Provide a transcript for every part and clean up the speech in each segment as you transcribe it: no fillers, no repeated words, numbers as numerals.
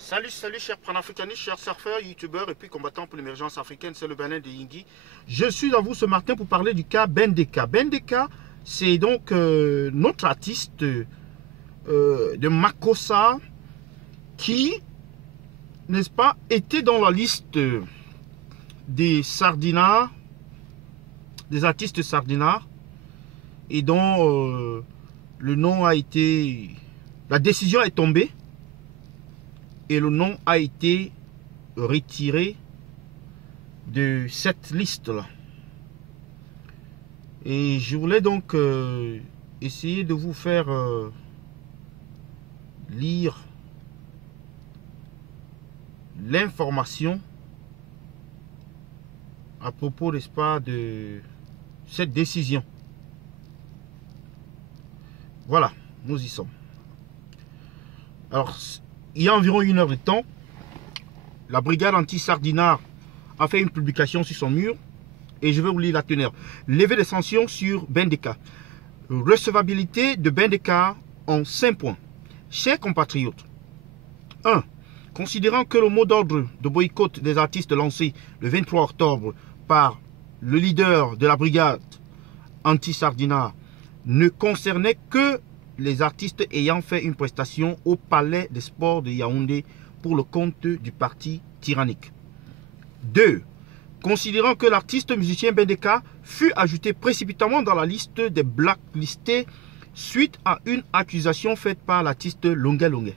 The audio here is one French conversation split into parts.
Salut, chers panafricanistes, chers surfeurs, youtubeurs et puis combattants pour l'émergence africaine, c'est le Bénin de Yingui. Je suis à vous ce matin pour parler du cas Bendeka. Bendeka, c'est donc notre artiste de Makossa qui, n'est-ce pas, était dans la liste des sardinards, des artistes sardinards, et dont le nom a été... La décision est tombée. Et le nom a été retiré de cette liste-là. Et je voulais donc essayer de vous faire lire l'information à propos, n'est-ce pas, de cette décision. Voilà, nous y sommes. Alors, il y a environ 1 heure de temps, la brigade anti-sardinard a fait une publication sur son mur et je vais vous lire la teneur. Levée des sanctions sur Bendeka. Recevabilité de Bendeka en 5 points. Chers compatriotes, 1. Considérant que le mot d'ordre de boycott des artistes lancé le 23 octobre par le leader de la brigade anti-sardinard ne concernait que les artistes ayant fait une prestation au Palais des Sports de Yaoundé pour le compte du parti tyrannique. 2. Considérant que l'artiste musicien Bendeka fut ajouté précipitamment dans la liste des blacklistés suite à une accusation faite par l'artiste Longuet Longuet.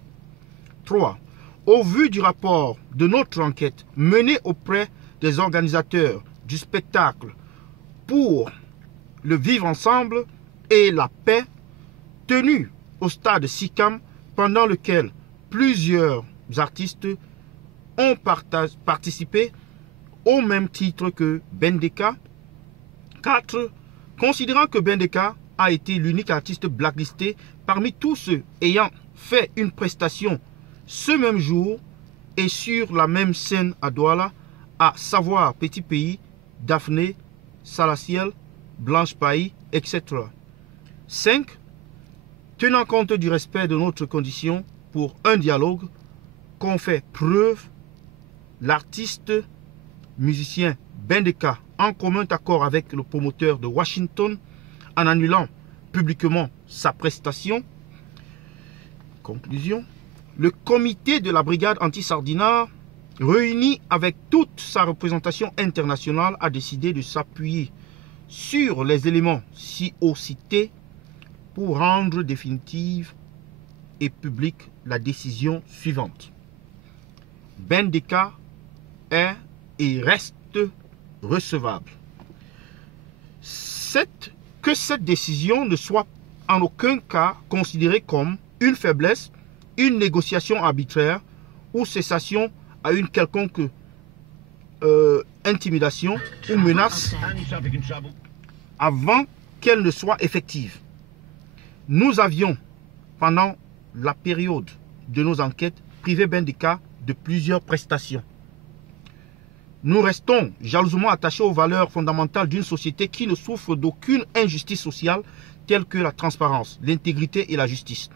3. Au vu du rapport de notre enquête menée auprès des organisateurs du spectacle pour le vivre ensemble et la paix, tenu au stade SICAM, pendant lequel plusieurs artistes ont participé au même titre que Bendeka. 4. Considérant que Bendeka a été l'unique artiste blacklisté parmi tous ceux ayant fait une prestation ce même jour et sur la même scène à Douala, à savoir Petit Pays, Daphné, Salaciel, Blanche Pailly, etc. 5. Tenant compte du respect de notre condition pour un dialogue qu'ont fait preuve l'artiste musicien Bendeka en commun accord avec le promoteur de Washington en annulant publiquement sa prestation. Conclusion. Le comité de la brigade anti-sardinard, réuni avec toute sa représentation internationale, a décidé de s'appuyer sur les éléments ci-haut cités pour rendre définitive et publique la décision suivante. Bendeka est et reste recevable. Que cette décision ne soit en aucun cas considérée comme une faiblesse, une négociation arbitraire ou cessation à une quelconque intimidation ou menace avant qu'elle ne soit effective. Nous avions, pendant la période de nos enquêtes, privé Bendeka de plusieurs prestations. Nous restons jalousement attachés aux valeurs fondamentales d'une société qui ne souffre d'aucune injustice sociale telle que la transparence, l'intégrité et la justice.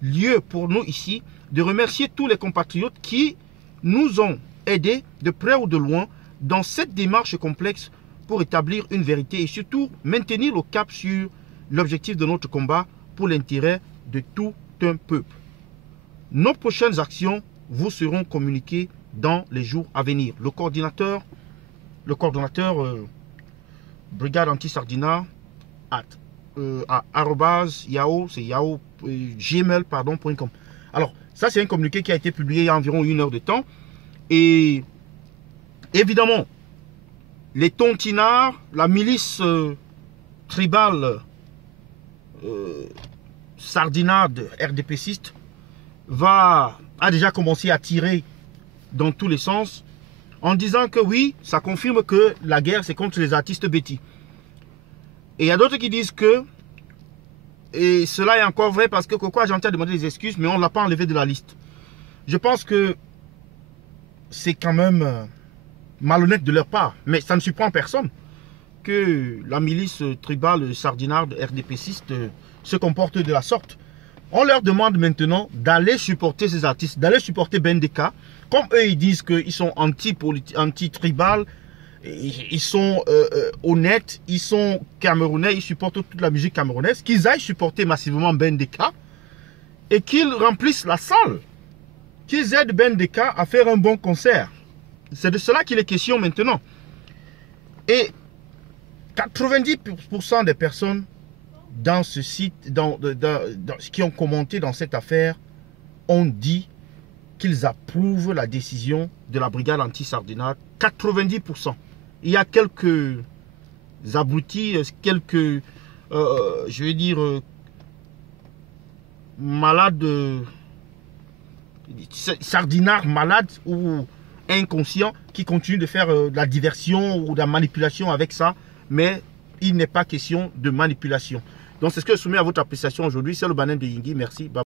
Lieu pour nous ici de remercier tous les compatriotes qui nous ont aidés de près ou de loin dans cette démarche complexe pour établir une vérité et surtout maintenir le cap sur l'objectif de notre combat pour l'intérêt de tout un peuple. Nos prochaines actions vous seront communiquées dans les jours à venir. Le coordonnateur brigade anti-sardinard gmail.com. Alors, ça c'est un communiqué qui a été publié il y a environ 1 heure de temps. Et évidemment, les tontinards, la milice tribale sardinarde RDPciste a déjà commencé à tirer dans tous les sens en disant que oui, ça confirme que la guerre c'est contre les artistes bêtis. Et il y a d'autres qui disent que, et cela est encore vrai parce que Coco a gentil à demander des excuses, mais on ne l'a pas enlevé de la liste. Je pense que c'est quand même malhonnête de leur part, mais ça ne surprend personne que la milice tribale sardinarde RDPciste se comporte de la sorte. On leur demande maintenant d'aller supporter ces artistes, d'aller supporter Bendeka. Comme eux, ils disent qu'ils sont anti-tribal, ils sont honnêtes, ils sont camerounais, ils supportent toute la musique camerounaise, qu'ils aillent supporter massivement Bendeka et qu'ils remplissent la salle, qu'ils aident Bendeka à faire un bon concert. C'est de cela qu'il est question maintenant. Et 90% des personnes dans ce site, qui ont commenté dans cette affaire, ont dit qu'ils approuvent la décision de la brigade anti-Sardinat. 90%. Il y a quelques abrutis, quelques, je vais dire, malades, sardinards malades ou inconscients qui continuent de faire de la diversion ou de la manipulation avec ça, mais il n'est pas question de manipulation. Donc c'est ce que je soumets à votre appréciation aujourd'hui. C'est le Banin de Yingui. Merci. Bye.